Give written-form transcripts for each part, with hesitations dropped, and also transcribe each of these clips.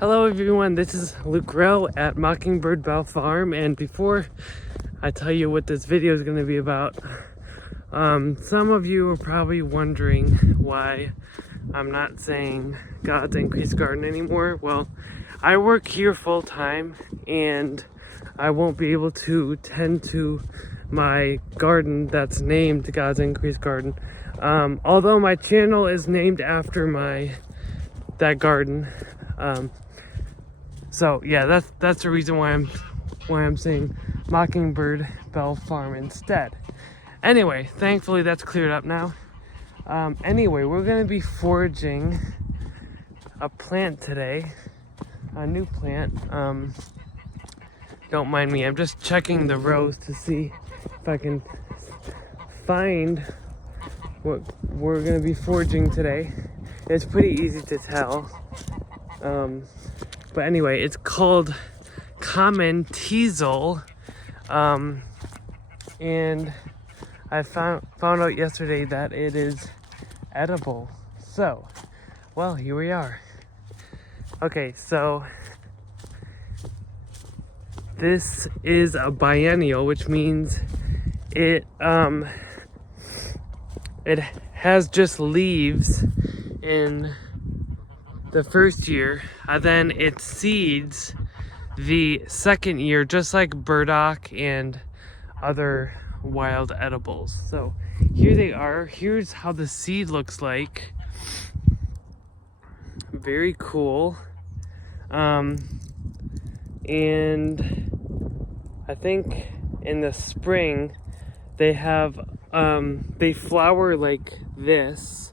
Hello everyone, this is Luke Rowe at Mockingbird Bell Farm, and before I tell you what this video is going to be about, some of you are probably wondering why I'm not saying God's Increased Garden anymore. Well, I work here full time and I won't be able to tend to my garden that's named God's Increased Garden. Although my channel is named after that garden. So yeah, that's the reason why I'm saying Mockingbird Bell Farm instead. Anyway, thankfully that's cleared up now. Anyway, we're gonna be foraging a plant today, a new plant. Don't mind me, I'm just checking the rows to see if I can find what we're gonna be foraging today. It's pretty easy to tell. But anyway, it's called common Teasel, and I found out yesterday that it is edible. So, well, here we are. Okay, so this is a biennial, which means it has just leaves in the first year, and then it seeds the second year, just like burdock and other wild edibles. So here they are. Here's how the seed looks like. Very cool. And I think in the spring they have they flower like this.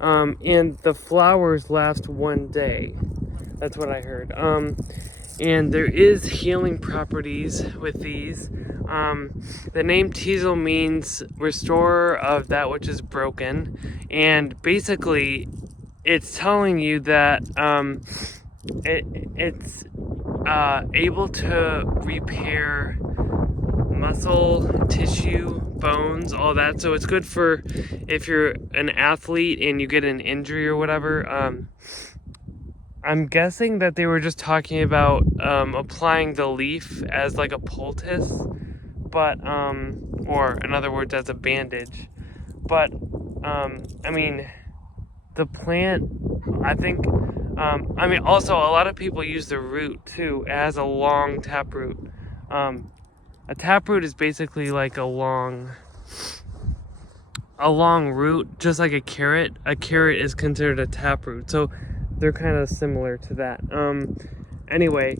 And the flowers last one day. That's what I heard. And there is healing properties with these. The name Teasel means restorer of that which is broken. And basically, it's telling you that it's able to repair muscle, tissue, bones, all that. So it's good for if you're an athlete and you get an injury or whatever. I'm guessing that they were just talking about applying the leaf as like a poultice, but or in other words as a bandage. But I mean, the plant, I think, I mean, also a lot of people use the root too as a long taproot. A taproot is basically like a long root, just like a carrot. A carrot is considered a taproot, so they're kind of similar to that. Anyway,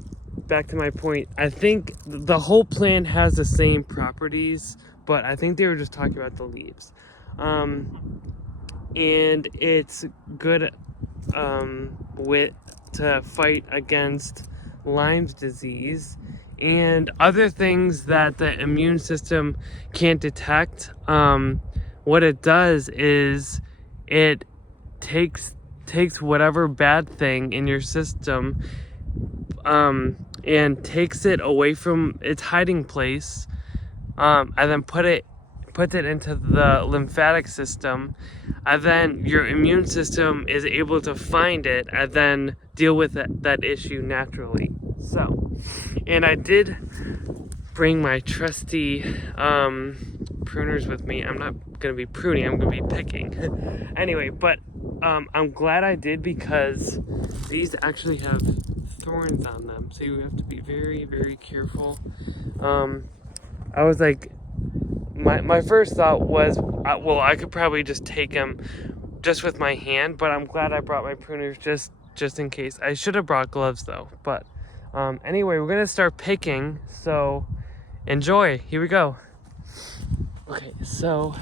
back to my point. I think the whole plant has the same properties, but I think they were just talking about the leaves. And it's good to fight against Lyme's disease and other things that the immune system can't detect. What it does is it takes whatever bad thing in your system and takes it away from its hiding place, and then puts it into the lymphatic system, and then your immune system is able to find it and then deal with that issue naturally. So, and I did bring my trusty pruners with me. I'm not going to be pruning, I'm going to be picking. Anyway, but I'm glad I did, because these actually have thorns on them, so you have to be very, very careful. I was like, my first thought was, well, I could probably just take them just with my hand, but I'm glad I brought my pruners just in case. I should have brought gloves though, but anyway, we're gonna start picking, so enjoy. Here we go. Okay, so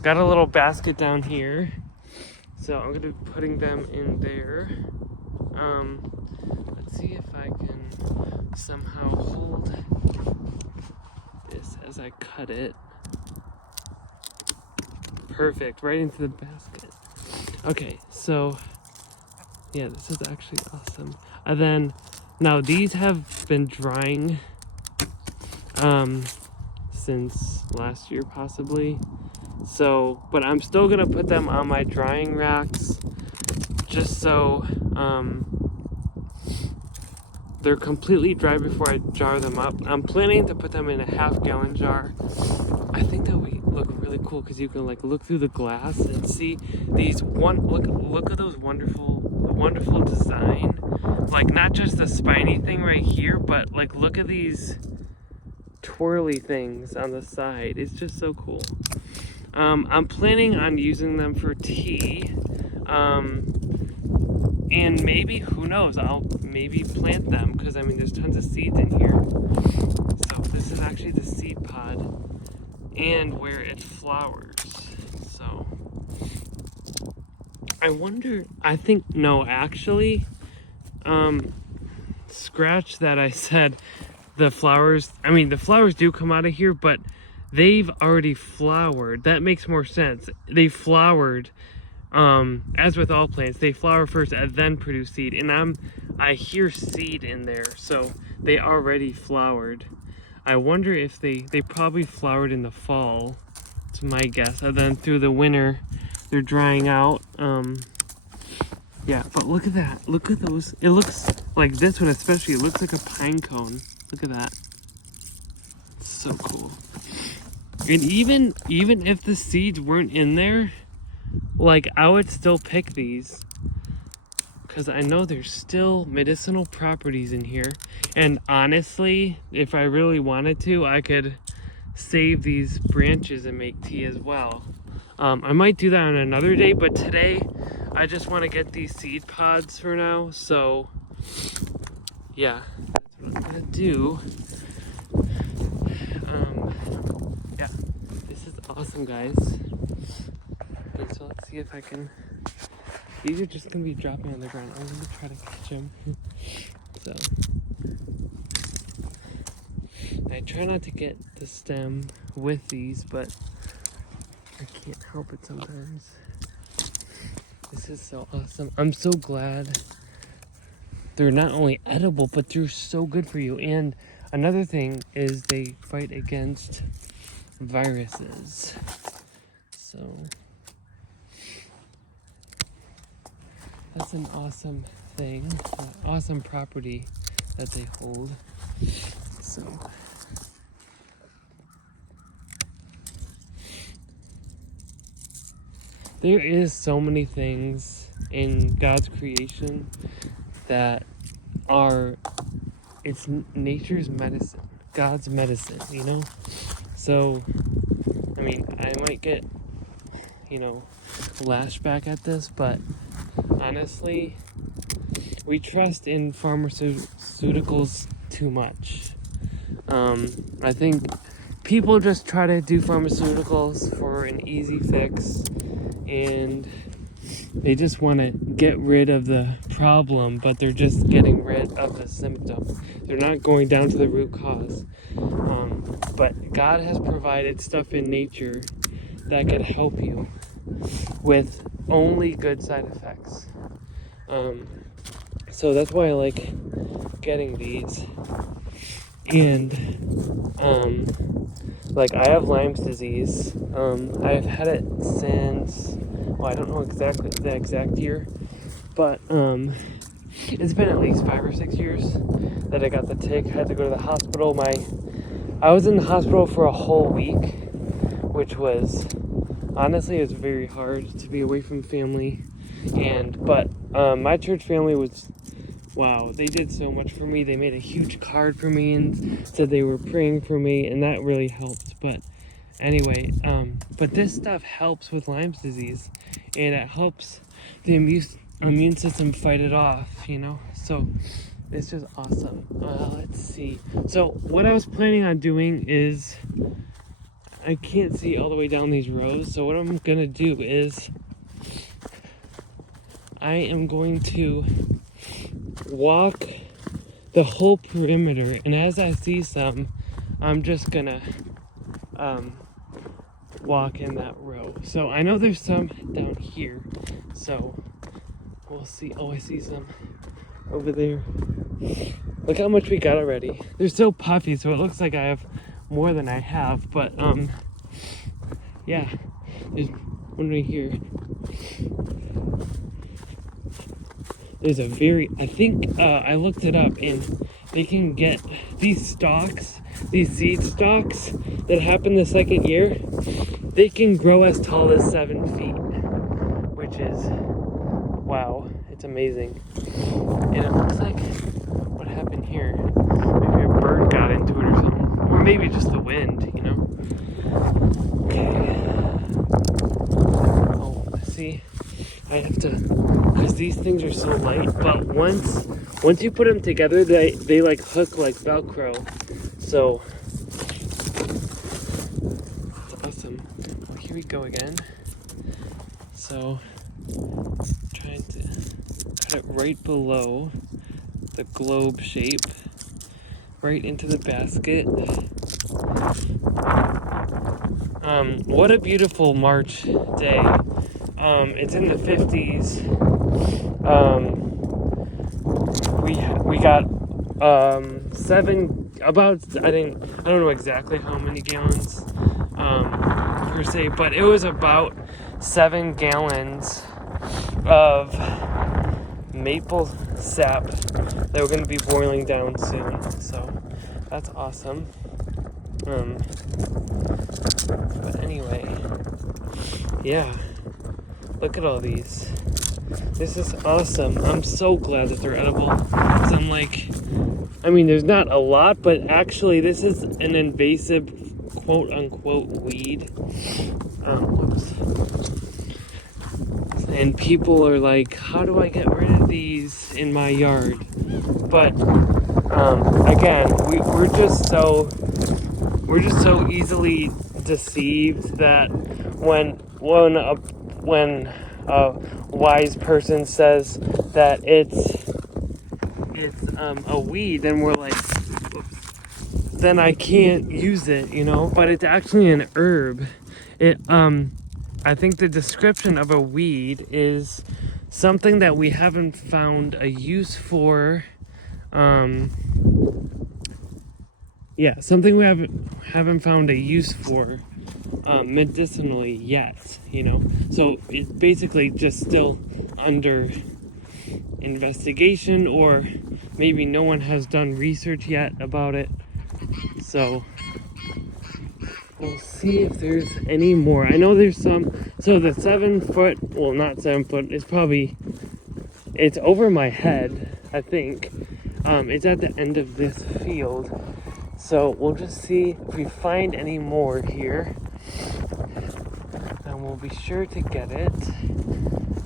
got a little basket down here, so I'm gonna be putting them in there. Let's see if I can somehow hold this as I cut it. Perfect, right into the basket. Okay, so yeah, this is actually awesome. And then now these have been drying since last year possibly. So, but I'm still gonna put them on my drying racks just so they're completely dry before I jar them up. I'm planning to put them in a half-gallon jar. I think that would look really cool because you can like look through the glass and see these look at those wonderful design. Like not just the spiny thing right here, but like look at these twirly things on the side. It's just so cool. I'm planning on using them for tea. And maybe, who knows, I'll maybe plant them because I mean there's tons of seeds in here. So this is actually the seed pod and where it flowers. So I wonder, actually, scratch that I said the flowers do come out of here, but they've already flowered. That makes more sense. They flowered. As with all plants, they flower first and then produce seed, and I hear seed in there, so they already flowered. I wonder if they probably flowered in the fall, to my guess, and then through the winter they're drying out. Yeah, but look at that, look at those. It looks like this one especially, it looks like a pine cone. Look at that. It's so cool. And even if the seeds weren't in there, like I would still pick these because I know there's still medicinal properties in here. And honestly, if I really wanted to, I could save these branches and make tea as well. I might do that on another day, but today I just want to get these seed pods for now. So yeah, that's what I'm gonna do. Yeah, this is awesome, guys. Okay, so let's see if I can. These are just gonna be dropping on the ground. I'm gonna try to catch them. So I try not to get the stem with these, but I can't help it sometimes. This is so awesome. I'm so glad they're not only edible, but they're so good for you. And another thing is they fight against viruses. So that's an awesome thing, awesome property that they hold. So there is so many things in God's creation that it's nature's medicine, God's medicine, you know? So, I mean, I might get, lashed back at this, but honestly, we trust in pharmaceuticals too much. I think people just try to do pharmaceuticals for an easy fix, and they just want to get rid of the problem, but they're just getting rid of the symptom. They're not going down to the root cause. But God has provided stuff in nature that could help you with only good side effects. So that's why I like getting these. And like I have Lyme's disease. I've had it since, I don't know exactly the exact year, but it's been at least 5 or 6 years that I got the tick. I had to go to the hospital. I was in the hospital for a whole week, which was, honestly, it was very hard to be away from family. But my church family was, wow, they did so much for me. They made a huge card for me and said they were praying for me, and that really helped. But anyway, but this stuff helps with Lyme's disease, and it helps the immune system fight it off, So it's just awesome. Let's see. So what I was planning on doing is, I can't see all the way down these rows, so what I'm gonna do is I am going to walk the whole perimeter, and as I see some, I'm just gonna walk in that row. So I know there's some down here, so we'll see. Oh, I see some over there. Look how much we got already. They're so puffy, so it looks like I have more than I have, but yeah, there's one right here. there's a very, I think I looked it up, and they can get these stalks, these seed stalks that happen the second year, they can grow as tall as 7 feet, which is, wow, it's amazing. And it looks like what happened here, maybe a bird got into it or something, or maybe just the wind, you know. Okay. Oh, see, I have to, because these things are so light, but once you put them together, they like hook like Velcro. So it's awesome. Oh, here we go again. So trying to cut it right below the globe shape, right into the basket. What a beautiful March day. It's in the 50s. We got 7, about, I don't know exactly how many gallons per se, but it was about 7 gallons of maple sap that we're going to be boiling down soon. So that's awesome. But anyway, yeah, look at all these. This is awesome. I'm so glad that they're edible. 'Cause I'm like, I mean, there's not a lot, but actually this is an invasive quote unquote weed. Whoops. And people are like, how do I get rid of these in my yard? But again, we're just so easily deceived that when a wise person says that it's a weed, then we're like, then I can't use it, you know. But it's actually an herb. I think the description of a weed is something that we haven't found a use for. Something we haven't found a use for medicinally yet, you know. So it's basically just still under investigation, or maybe no one has done research yet about it. So we'll see if there's any more. I know there's some. So the 7 foot, well, not 7 foot, it's over my head, I think. It's at the end of this field. So we'll just see if we find any more here, and we'll be sure to get it.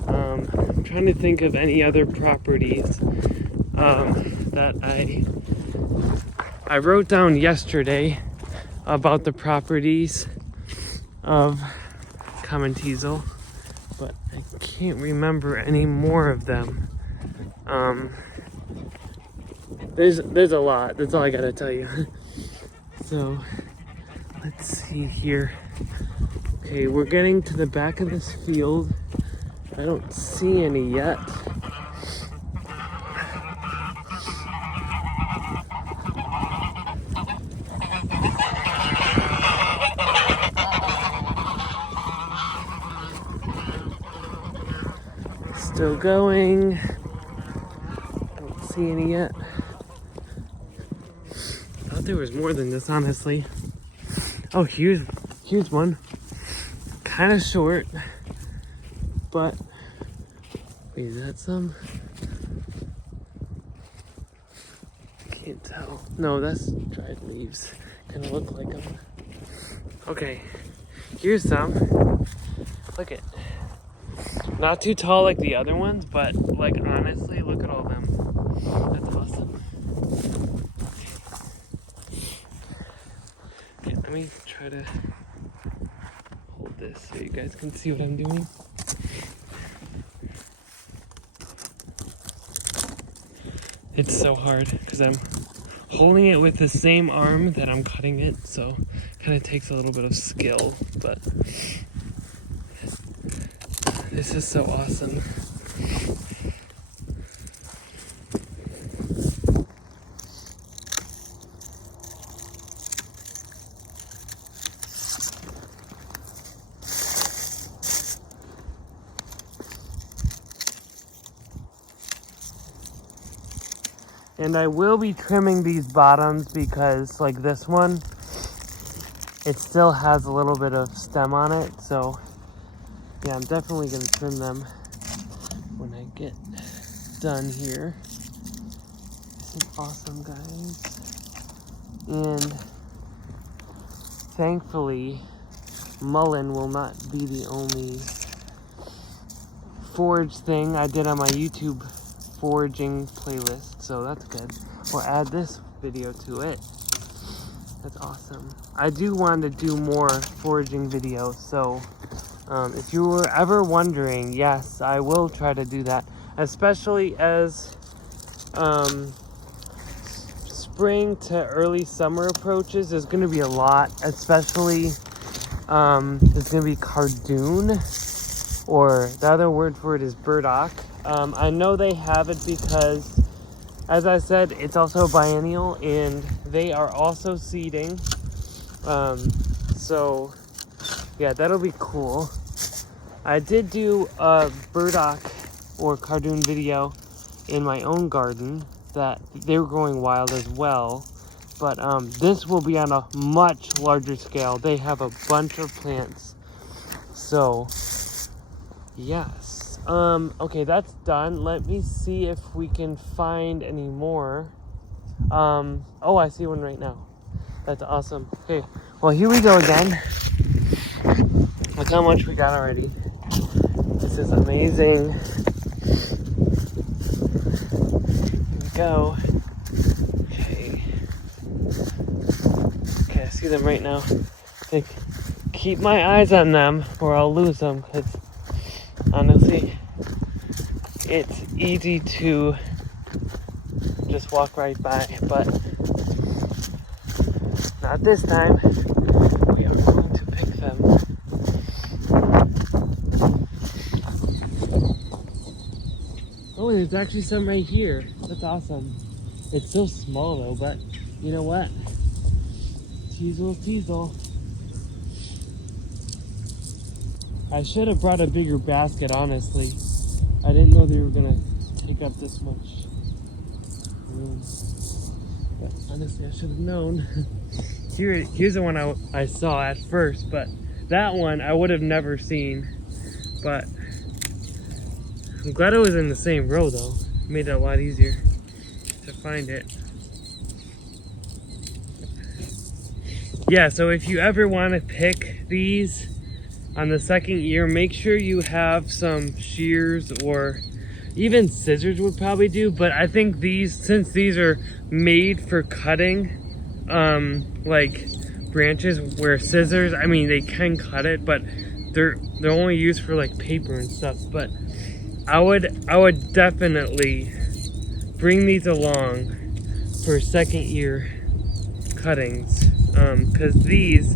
I'm trying to think of any other properties that I wrote down yesterday about the properties of common teasel, but I can't remember any more of them. There's a lot. That's all I gotta tell you. So let's see here. Okay, we're getting to the back of this field. I don't see any yet. Still going. Don't see any yet. Thought there was more than this, honestly. Oh, here's one. Kind of short, but wait, is that some? Can't tell. No, that's dried leaves. Kind of look like them. Okay, here's some. Look at. Not too tall like the other ones, but like honestly, look at all of them. That's awesome. Okay, let me try to hold this so you guys can see what I'm doing. It's so hard because I'm holding it with the same arm that I'm cutting it, so it kind of takes a little bit of skill, but this is so awesome. And I will be trimming these bottoms because, like this one, it still has a little bit of stem on it. So yeah, I'm definitely gonna trim them when I get done here. This is awesome, guys. And thankfully, mullein will not be the only forage thing I did on my YouTube foraging playlist, so that's good. Or add this video to it. That's awesome. I do want to do more foraging videos, so if you were ever wondering, yes, I will try to do that, especially as spring to early summer approaches. There's going to be a lot, especially there's going to be cardoon, or the other word for it is burdock. I know they have it because, as I said, it's also biennial and they are also seeding. So yeah, that'll be cool. I did do a burdock or cardoon video in my own garden that they were growing wild as well, but this will be on a much larger scale. They have a bunch of plants, so yes. Okay, that's done. Let me see if we can find any more. Oh, I see one right now. That's awesome. Okay, well, here we go again. Look how much we got already. This is amazing. Here we go. Okay. Okay, I see them right now. Like, keep my eyes on them or I'll lose them, because honestly, it's easy to just walk right by, but not this time. We are going to pick them. Oh, there's actually some right here. That's awesome. It's so small though, but you know what? Teasel. I should have brought a bigger basket, honestly. I didn't know they were gonna take up this much room. But honestly, I should have known. Here's the one I saw at first, but that one I would have never seen. But I'm glad it was in the same row though. It made it a lot easier to find it. Yeah, so if you ever want to pick these on the second year, make sure you have some shears, or even scissors would probably do. But I think these, since these are made for cutting, like branches, where scissors, I mean, they can cut it, but they're only used for like paper and stuff. But I would definitely bring these along for second year cuttings, because these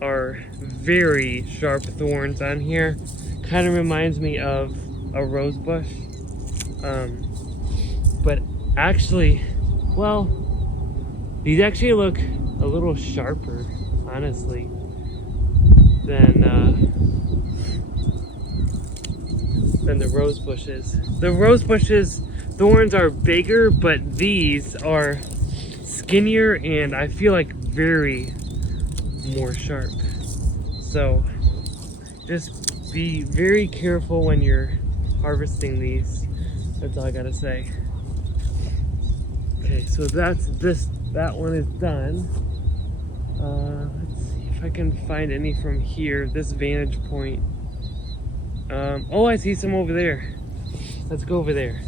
are very sharp thorns on here. Kind of reminds me of a rose bush, but actually, well, these actually look a little sharper, honestly, than the rose bushes. The rose bushes thorns are bigger, but these are skinnier and I feel like very more sharp. So just be very careful when you're harvesting these. That's all I gotta say. Okay, so that one is done. Let's see if I can find any from here, this vantage point. Oh, I see some over there. Let's go over there.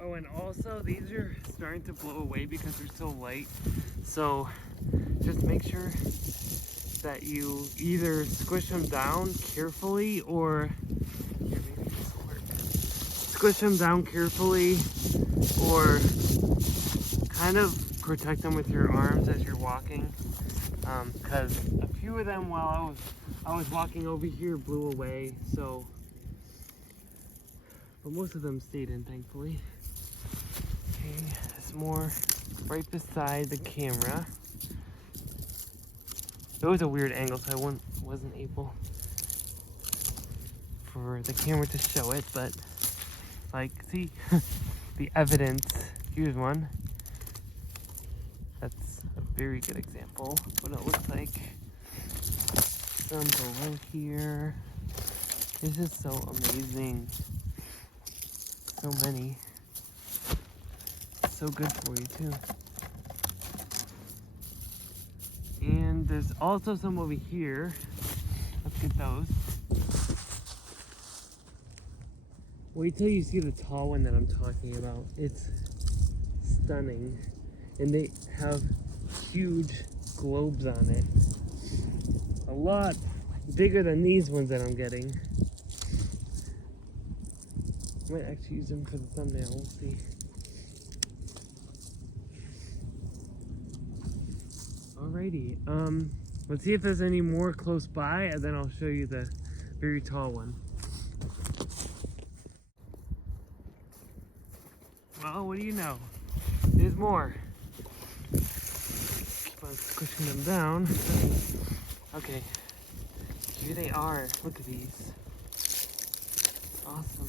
Oh, and also these are starting to blow away because they're so light. So just make sure that you either squish them down carefully, or here, maybe this will work. Squish them down carefully, or kind of protect them with your arms as you're walking. Because a few of them while I was walking over here blew away, so, but most of them stayed in, thankfully. Okay, there's more right beside the camera. It was a weird angle, so I wasn't able for the camera to show it, but like, see the evidence. Here's one. That's a very good example of what it looks like. Some below here. This is so amazing. So many. So good for you too. And there's also some over here. Let's get those. Wait till you see the tall one that I'm talking about. It's stunning. And they have huge globes on it. A lot bigger than these ones that I'm getting. Might actually use them for the thumbnail, we'll see. Alrighty, let's see if there's any more close by, and then I'll show you the very tall one. Well, what do you know? There's more. Keep on squishing them down. Okay, here they are. Look at these. Awesome.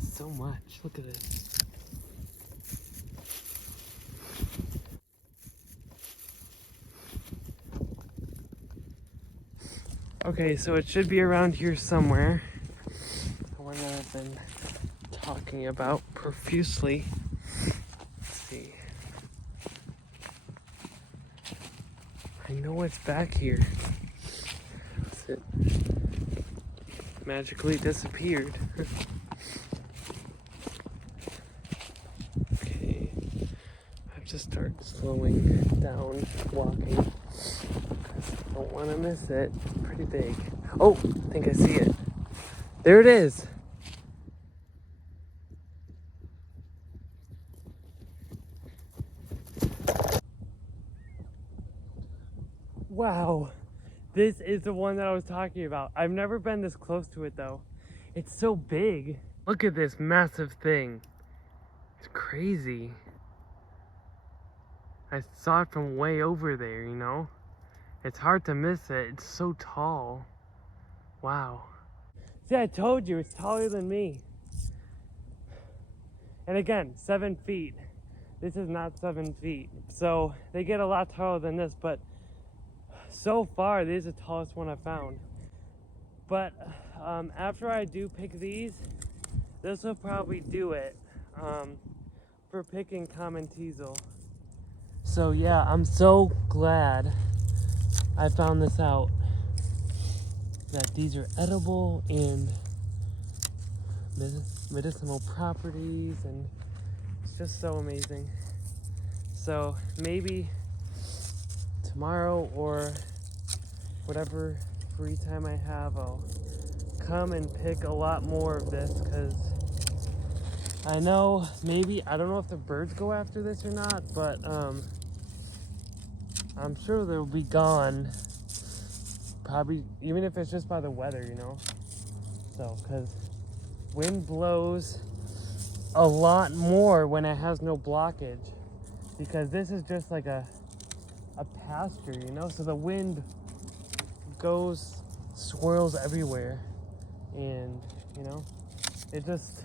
So much. Look at this. Okay, so it should be around here somewhere. The one that I've been talking about profusely. Let's see. I know it's back here. It magically disappeared. Okay, I have to start slowing down walking. I don't want to miss it. It's pretty big. Oh, I think I see it. There it is. Wow, this is the one that I was talking about. I've never been this close to it though. It's so big. Look at this massive thing. It's crazy. I saw it from way over there, you know? It's hard to miss it. It's so tall. Wow. See, I told you, it's taller than me. And again, 7 feet. This is not 7 feet. So they get a lot taller than this, but so far, this is the tallest one I've found. But after I do pick these, this will probably do it for picking common teasel. So yeah, I'm so glad I found this out, that these are edible and medicinal properties, and it's just so amazing. So maybe tomorrow or whatever free time I have, I'll come and pick a lot more of this, because I know maybe, I don't know if the birds go after this or not, but I'm sure they'll be gone, probably, even if it's just by the weather, you know? So, because wind blows a lot more when it has no blockage, because this is just like a pasture, you know? So the wind goes, swirls everywhere, and, you know, it just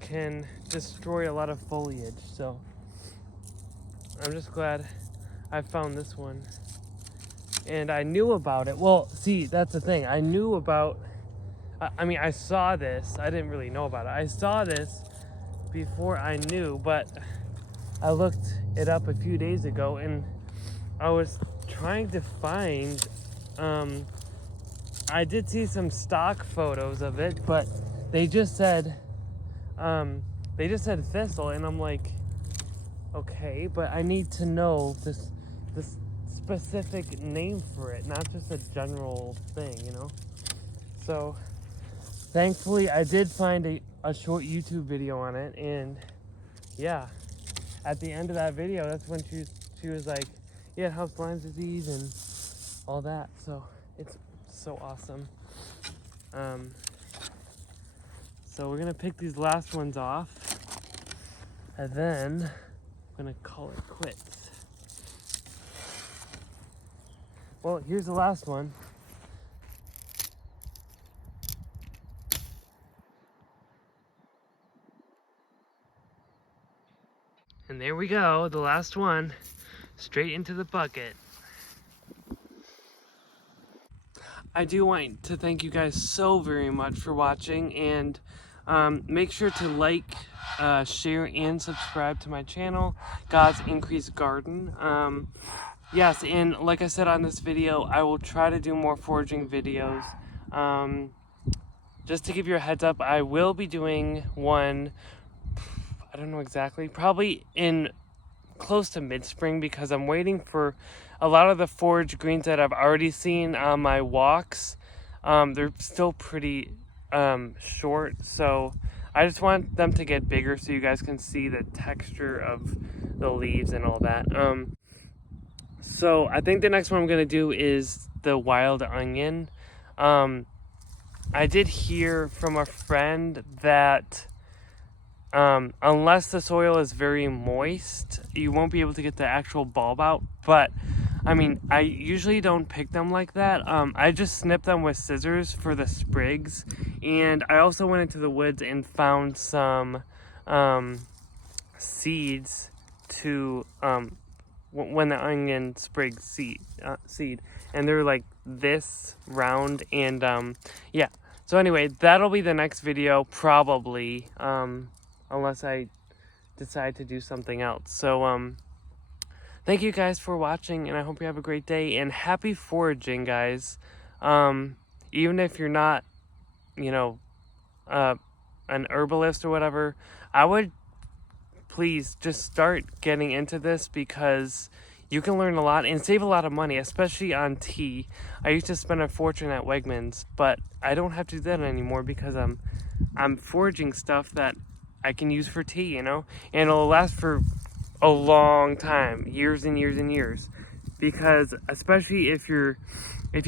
can destroy a lot of foliage. So I'm just glad I found this one. And I knew about it. Well, see, that's the thing. I knew about, I mean, I saw this. I didn't really know about it. I saw this before I knew, but I looked it up a few days ago, and I was trying to find, I did see some stock photos of it, but they just said thistle, and I'm like, okay, but I need to know this specific name for it, not just a general thing, you know? So thankfully I did find a short YouTube video on it, and yeah, at the end of that video, that's when she was like, yeah, it helps Lyme disease and all that. So it's so awesome. So we're gonna pick these last ones off, and then I'm gonna call it quits. Well, here's the last one. And there we go, the last one, straight into the bucket. I do want to thank you guys so very much for watching, and make sure to like, share, and subscribe to my channel, God's Increased Garden. Yes, and like I said on this video, I will try to do more foraging videos. Just to give you a heads up, I will be doing one, I don't know exactly, probably in close to mid-spring, because I'm waiting for a lot of the forage greens that I've already seen on my walks. They're still pretty short, so I just want them to get bigger so you guys can see the texture of the leaves and all that. So I think the next one I'm gonna do is the wild onion. I did hear from a friend that unless the soil is very moist, you won't be able to get the actual bulb out. But I mean, I usually don't pick them like that. I just snip them with scissors for the sprigs. And I also went into the woods and found some seeds to when the onion sprig seed, and they're like this round. And yeah, so anyway, that'll be the next video probably, unless I decide to do something else. So thank you guys for watching, and I hope you have a great day, and happy foraging, guys. Even if you're not, you know, an herbalist or whatever, I would please just start getting into this, because you can learn a lot and save a lot of money, especially on tea. I used to spend a fortune at Wegmans, but I don't have to do that anymore, because I'm foraging stuff that I can use for tea, you know, and it'll last for a long time, years and years and years, because especially if you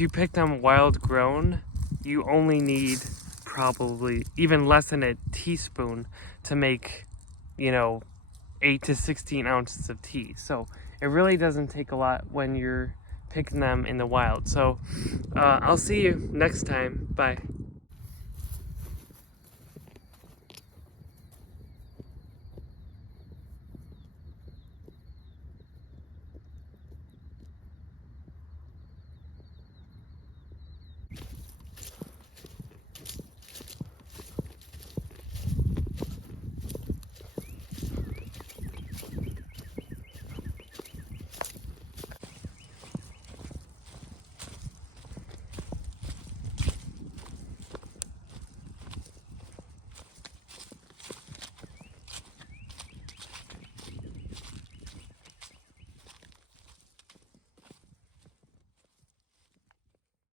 pick them wild grown, you only need probably even less than a teaspoon to make, you know, 8 to 16 ounces of tea. So it really doesn't take a lot when you're picking them in the wild. So I'll see you next time. Bye.